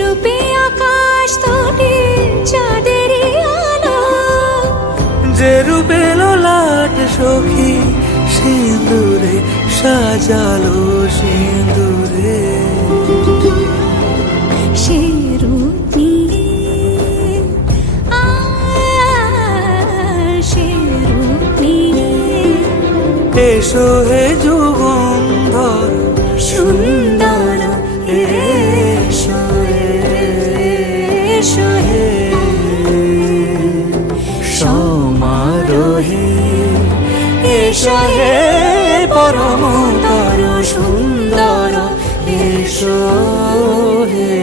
রূপে আকাশ তটে আলো। যে রূপে লোলাট সখী সিঁদুরে সাজালো সিঁদুরে সে রূপ নিয়ে আ, সে রূপ নিয়ে এসো হে যুগন্ধর সুন্দর এসো হে পরমতর সুন্দর এসো হে।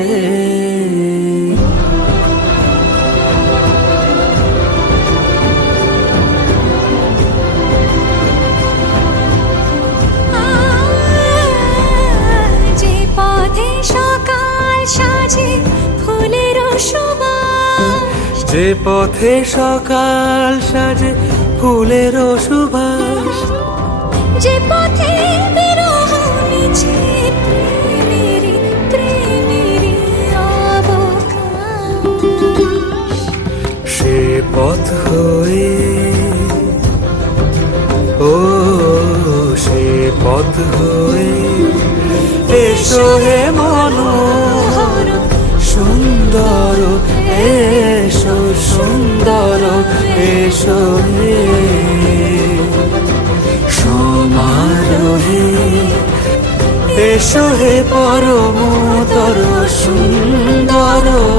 যে পথে সকাল সাজে ফুলের সুবাস। যে পথে বিরহ মিছে অবকাশ। সে পথ হয়ে ও সে পথ হয়ে এসো হে মনোহর সুন্দর এসো সুন্দর এসো এসো হে পরমতর সুন্দর। এসো হে